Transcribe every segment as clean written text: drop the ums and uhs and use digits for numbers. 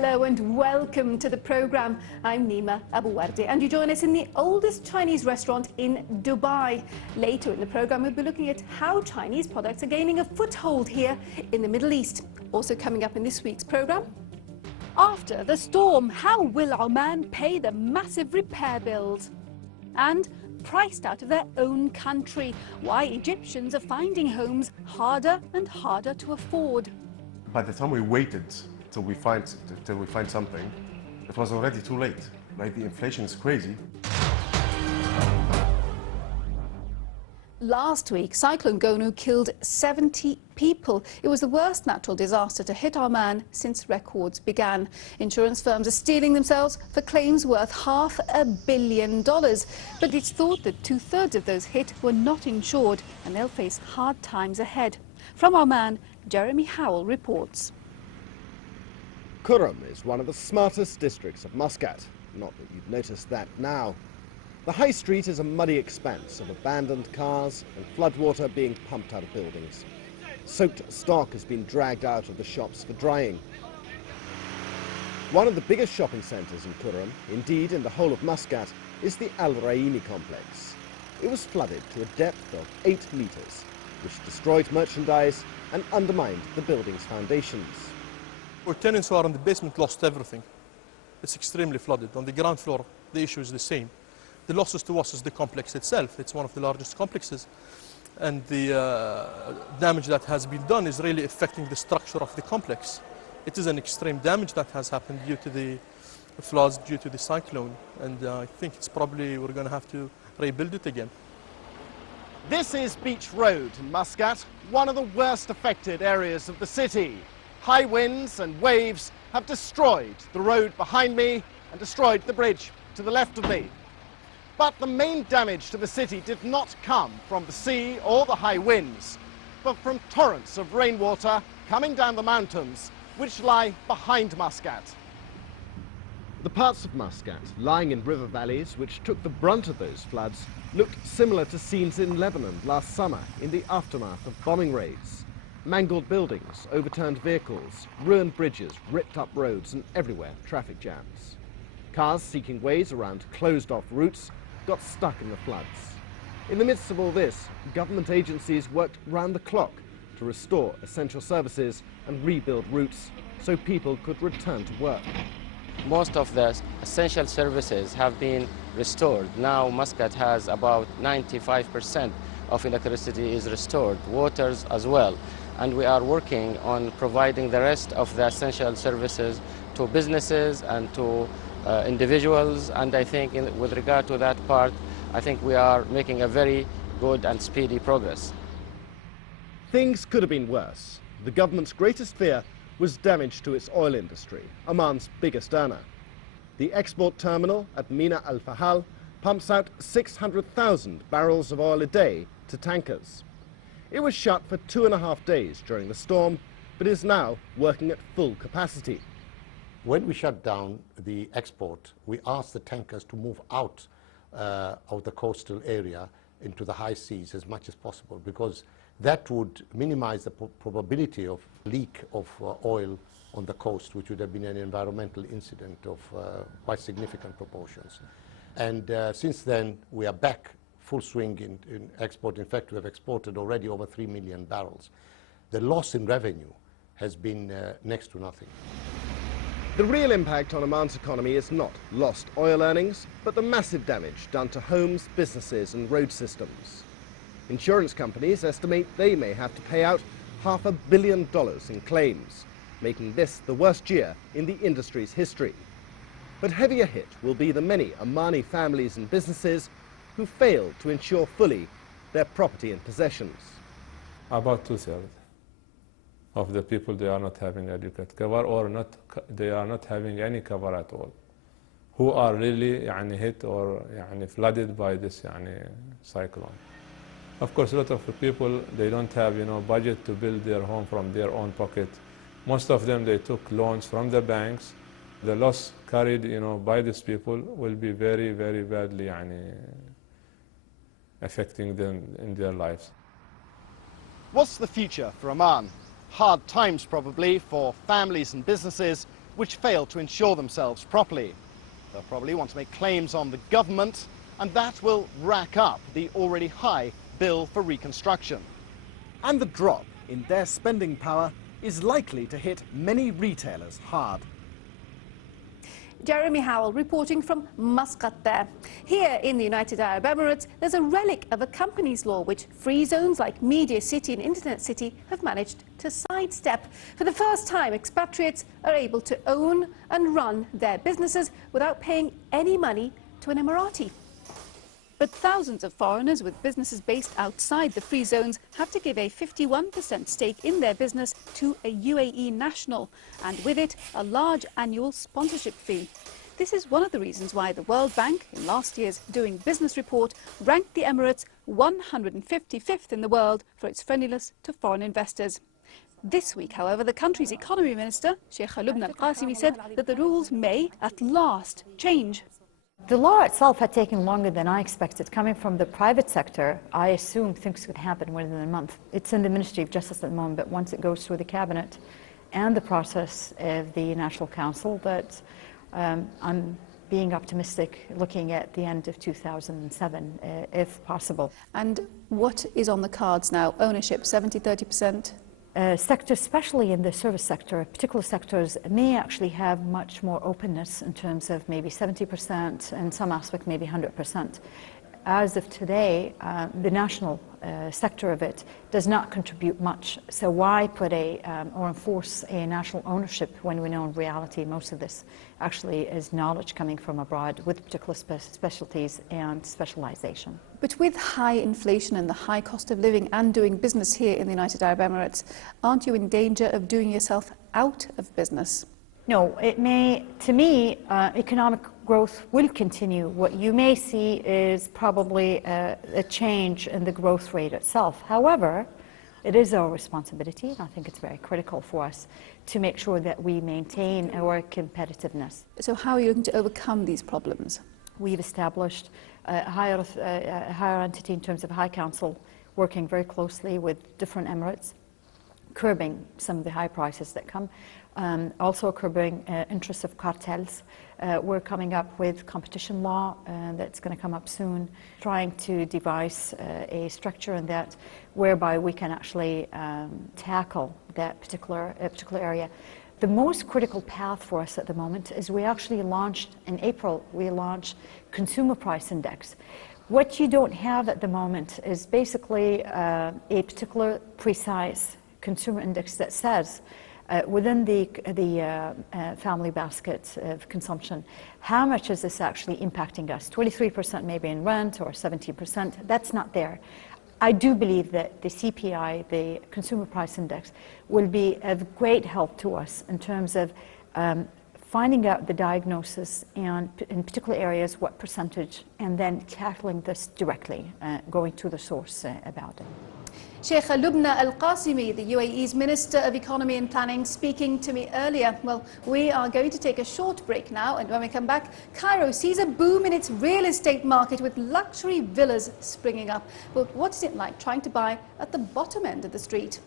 Hello and welcome to the programme. I'm Nima Abuwardi and you join us in the oldest Chinese restaurant in Dubai. Later in the programme we'll be looking at how Chinese products are gaining a foothold here in the Middle East. Also coming up in this week's programme. After the storm, how will Oman pay the massive repair bills? And priced out of their own country, why Egyptians are finding homes harder and harder to afford. By the time we waited till we find something, it was already too late. Like, the inflation is crazy. Last week, Cyclone Gonu killed 70 people. It was the worst natural disaster to hit Oman since records began. Insurance firms are steeling themselves for claims worth $500 million. But it's thought that 2/3 of those hit were not insured and they'll face hard times ahead. From Oman, Jeremy Howell reports. Haram is one of the smartest districts of Muscat. Not that you'd notice that now. The high street is a muddy expanse of abandoned cars and floodwater being pumped out of buildings. Soaked stock has been dragged out of the shops for drying. One of the biggest shopping centres in Haram, indeed in the whole of Muscat, is the Al Raini complex. It was flooded to a depth of 8 metres, which destroyed merchandise and undermined the building's foundations. Our tenants who are in the basement lost everything. It's extremely flooded. On the ground floor, the issue is the same. The losses to us is the complex itself. It's one of the largest complexes. And the damage that has been done is really affecting the structure of the complex. It is an extreme damage that has happened due to the floods, due to the cyclone. And I think it's probably we're going to have to rebuild it again. This is Beach Road in Muscat, one of the worst affected areas of the city. High winds and waves have destroyed the road behind me and destroyed the bridge to the left of me. But the main damage to the city did not come from the sea or the high winds, but from torrents of rainwater coming down the mountains which lie behind Muscat. The parts of Muscat lying in river valleys which took the brunt of those floods looked similar to scenes in Lebanon last summer in the aftermath of bombing raids. Mangled buildings, overturned vehicles, ruined bridges, ripped up roads, and everywhere traffic jams. Cars seeking ways around closed-off routes got stuck in the floods. In the midst of all this, government agencies worked round the clock to restore essential services and rebuild routes so people could return to work. Most of the essential services have been restored. Now Muscat has about 95% of electricity is restored, waters as well. And we are working on providing the rest of the essential services to businesses and to individuals. And I think with regard to that part, I think we are making a very good and speedy progress. Things could have been worse. The government's greatest fear was damage to its oil industry, Oman's biggest earner. The export terminal at Mina Al Fahal pumps out 600,000 barrels of oil a day to tankers. It was shut for 2.5 days during the storm, but is now working at full capacity. When we shut down the export, we asked the tankers to move out of the coastal area into the high seas as much as possible, because that would minimize the probability of leak of oil on the coast, which would have been an environmental incident of quite significant proportions. And since then, we are back full swing in export. In fact, we have exported already over 3 million barrels. The loss in revenue has been next to nothing. The real impact on Oman's economy is not lost oil earnings, but the massive damage done to homes, businesses and road systems. Insurance companies estimate they may have to pay out $500 million in claims, making this the worst year in the industry's history. But heavier hit will be the many Omani families and businesses who failed to insure fully their property and possessions. About 2/3 of the people, they are not having adequate cover, or they are not having any cover at all, who are really hit or flooded by this cyclone. Of course, a lot of people, they don't have budget to build their home from their own pocket. Most of them, they took loans from the banks. The loss carried by these people will be very, very badly affecting them in their lives. What's the future for Oman? Hard times probably for families and businesses which fail to insure themselves properly. They'll probably want to make claims on the government, and that will rack up the already high bill for reconstruction. And the drop in their spending power is likely to hit many retailers hard. Jeremy Howell reporting from Muscat there. Here in the United Arab Emirates, there's a relic of a companies law which free zones like Media City and Internet City have managed to sidestep. For the first time, expatriates are able to own and run their businesses without paying any money to an Emirati. But thousands of foreigners with businesses based outside the free zones have to give a 51% stake in their business to a UAE national, and with it, a large annual sponsorship fee. This is one of the reasons why the World Bank, in last year's Doing Business report, ranked the Emirates 155th in the world for its friendliness to foreign investors. This week, however, the country's economy minister, Sheikh Lubna Al-Qasimi, said that the rules may, at last, change. The law itself had taken longer than I expected. Coming from the private sector, I assumed things could happen within a month. It's in the Ministry of Justice at the moment, but once it goes through the cabinet and the process of the National Council, but I'm being optimistic, looking at the end of 2007, if possible. And what is on the cards now? Ownership, 70-30%? Sectors, especially in the service sector, particular sectors may actually have much more openness in terms of maybe 70%, and some aspect maybe 100%. As of today, the national sector of it does not contribute much. So why put or enforce a national ownership when we know in reality most of this actually is knowledge coming from abroad with particular specialties and specialization. But with high inflation and the high cost of living and doing business here in the United Arab Emirates, aren't you in danger of doing yourself out of business? No, it may, to me, economic growth will continue. What you may see is probably a change in the growth rate itself. However, it is our responsibility, and I think it's very critical for us, to make sure that we maintain our competitiveness. So how are you going to overcome these problems? We've established a higher entity in terms of High Council, working very closely with different emirates, curbing some of the high prices that come. Also curbing interests of cartels. We're coming up with competition law that's going to come up soon, trying to devise a structure in that whereby we can actually tackle that particular area. The most critical path for us at the moment is we actually launched, in April, we launched Consumer Price Index. What you don't have at the moment is basically a particular precise consumer index that says within the family basket of consumption, how much is this actually impacting us? 23% maybe in rent or 17%, that's not there. I do believe that the CPI, the Consumer Price Index, will be of great help to us in terms of finding out the diagnosis and in particular areas what percentage, and then tackling this directly, going to the source about it. Sheikh Lubna Al-Qasimi, the UAE's Minister of Economy and Planning, speaking to me earlier. Well, we are going to take a short break now, and when we come back, Cairo sees a boom in its real estate market with luxury villas springing up. But what is it like trying to buy at the bottom end of the street?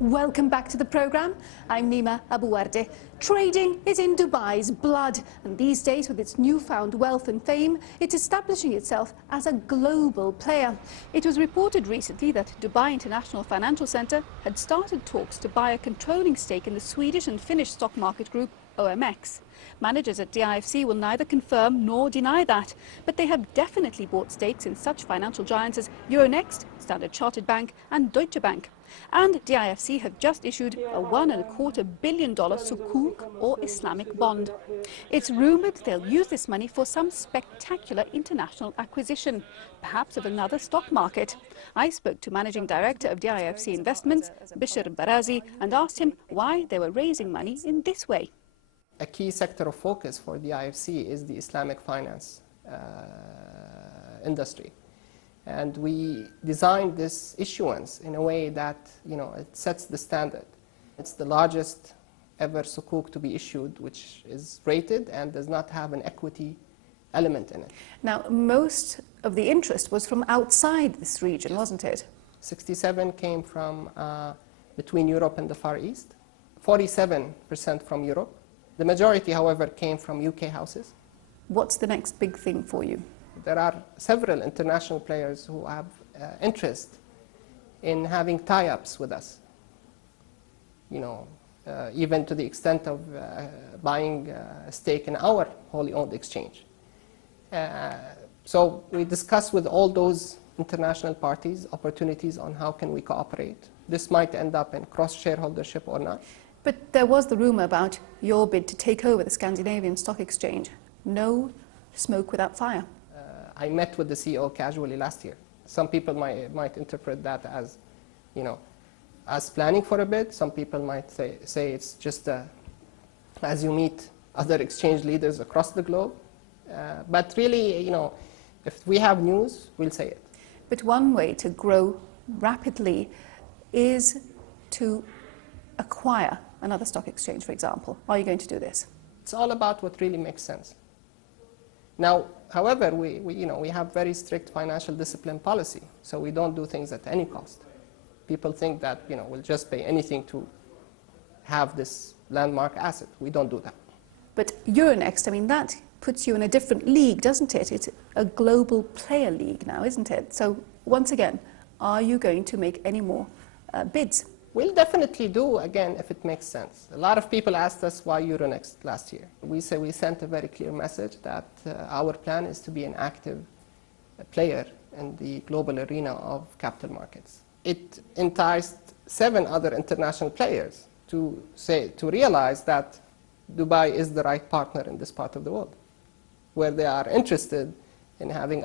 Welcome back to the programme. I'm Nima Abu-Warde. Trading is in Dubai's blood, and these days, with its newfound wealth and fame, it's establishing itself as a global player. It was reported recently that Dubai International Financial Centre had started talks to buy a controlling stake in the Swedish and Finnish stock market group OMX. Managers at DIFC will neither confirm nor deny that, but they have definitely bought stakes in such financial giants as Euronext, Standard Chartered Bank and Deutsche Bank. And DIFC have just issued a $1.25 billion sukuk or Islamic bond. It's rumoured they'll use this money for some spectacular international acquisition, perhaps of another stock market. I spoke to Managing Director of DIFC Investments, Bishr Barazi, and asked him why they were raising money in this way. A key sector of focus for the IFC is the Islamic finance industry. And we designed this issuance in a way that, it sets the standard. It's the largest ever sukuk to be issued, which is rated and does not have an equity element in it. Now, most of the interest was from outside this region, wasn't it? 67 came from between Europe and the Far East, 47% from Europe. The majority, however, came from UK houses. What's the next big thing for you? There are several international players who have interest in having tie-ups with us. You know, even to the extent of buying a stake in our wholly owned exchange. So we discuss with all those international parties opportunities on how can we cooperate. This might end up in cross-shareholdership or not. But there was the rumour about your bid to take over the Scandinavian Stock Exchange. No smoke without fire. I met with the CEO casually last year. Some people might interpret that as, you know, as planning for a bid. Some people might say it's just as you meet other exchange leaders across the globe. But really, you know, if we have news, we'll say it. But one way to grow rapidly is to acquire another stock exchange, for example. Are you going to do this? It's all about what really makes sense. Now, however, we have very strict financial discipline policy, so we don't do things at any cost. People think that, you know, we'll just pay anything to have this landmark asset. We don't do that. But Euronext, I mean, that puts you in a different league, doesn't it? It's a global player league now, isn't it? So once again, are you going to make any more bids? We'll definitely do, again, if it makes sense. A lot of people asked us why Euronext last year. We sent a very clear message that our plan is to be an active player in the global arena of capital markets. It enticed 7 other international players to realize that Dubai is the right partner in this part of the world, where they are interested in having